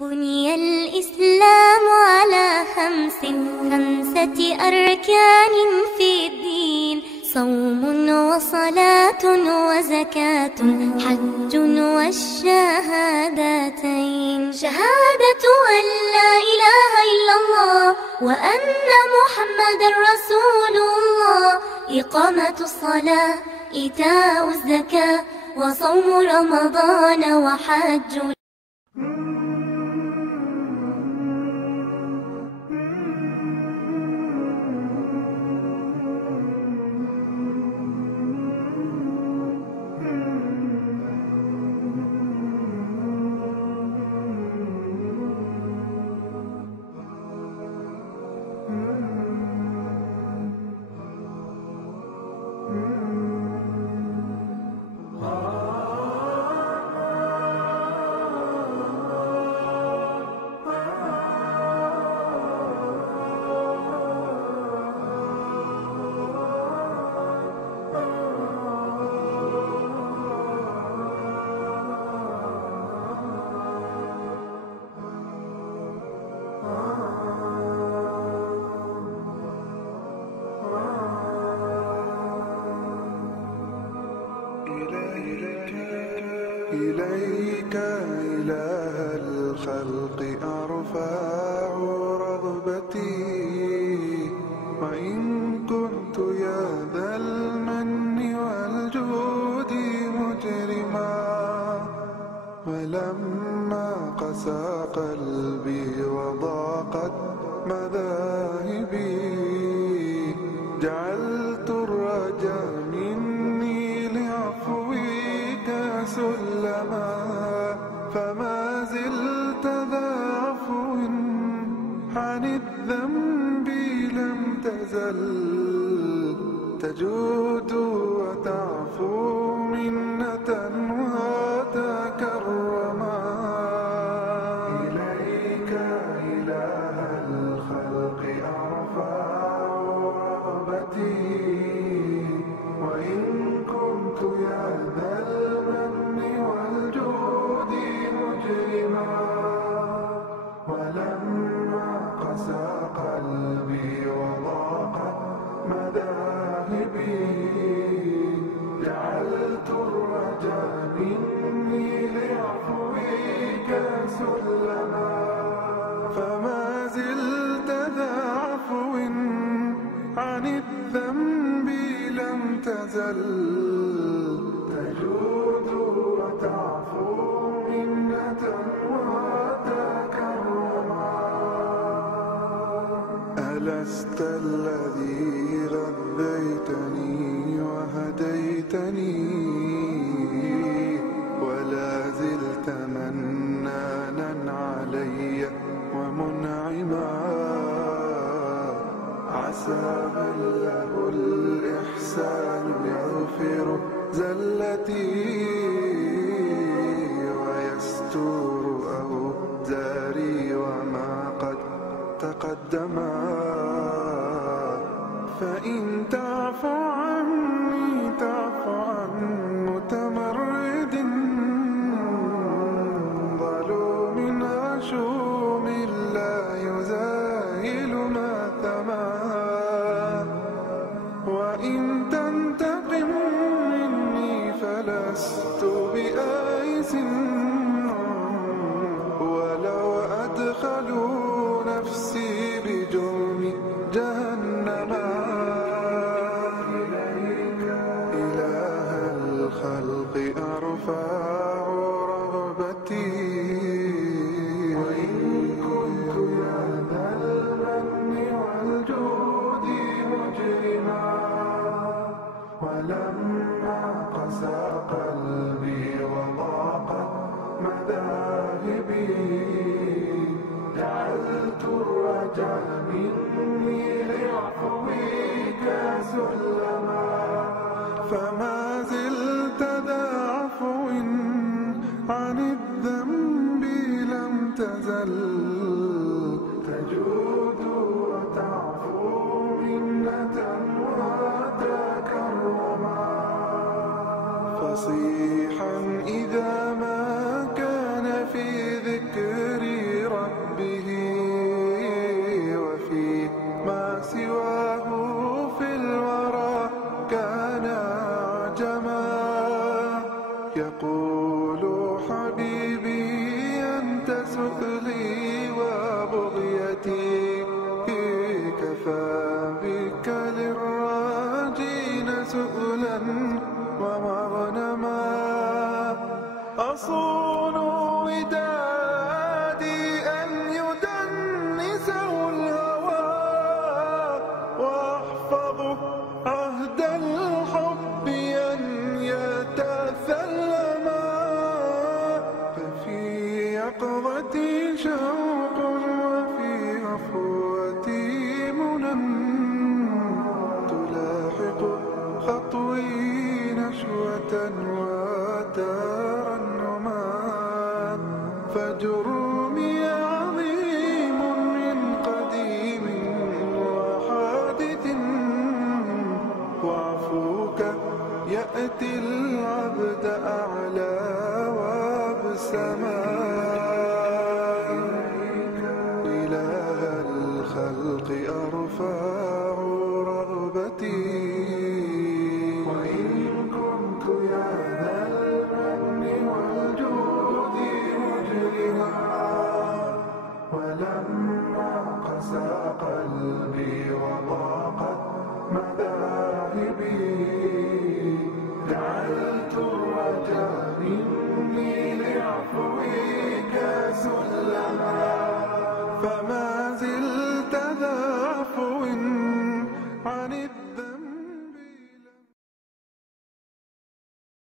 بني الإسلام على خمسة أركان في الدين: صوم وصلاة وزكاة حج والشهادتين. شهادة أن لا إله إلا الله وأن محمدا رسول الله، إقامة الصلاة، إيتاء الزكاة، وصوم رمضان وحج. إليك إله الخلق أرفع رغبتي، وإن كنت يا ذا المن والجود مجرما، ولما قسى قلبي وضاقت مذاهبي، جعلت الرجاء مني لعفوك سلما، فما زلت ذا عفو عن الذنب لم تزل، تجود وتعفو منة وتكرما. إليك إله الخلق أرفع رغبتي، وإن كنت يا ذا المن والجود مجرما، ولما قسى قلبي وضاقت مذاهبي، جعلت الرجاء مني لعفوك سلما، فما زلت ذا عفو عن الذنب لم تزل، تجود وتعفو منة وتكرما. ألست الذي غذيتني وهديتني، ولا زلت منانا علي ومنعما، عسى من له الإحسان يغفر زلتي، ويستور أوزاري وما قد تقدما، فإن تعف عني تعف عن متمرد ظلوم عشوم لا يزاهل ما ثما، وإن تنتقم مني فلست بآيس، ولو أدخلوا نفسي بجرم جهنما. إليك إله الخلق أرفع رغبتي، وإن كنت يا ذا المن والجود مجرما، ولما قسى قلبي وضاقت مذاهبي، جعلت الرجاء مني لعفوك سلما، فما زلت ذا عفو عن الذنب لم تزل، تجود وتعفو منة وتكرما. فصيحا إذا ما كان في ذكري سؤلي وبغيتي كفى بك للراجين سؤلا ومغنما أصون ودادي أن يدنسه الهوى وأحفظ عهد الحب أن يتثلما ففي يقظتي شوق وفي عفوتي منى تلاحق خطوي نشوة وترنما فجرمي عظيم من قديم وحادث وعفوك يأتي العبد أعلى وابسما إله الخلق أرفع رغبتي وإن كنت يا ذا المن والجود مجرما ولما قسى قلبي وضاع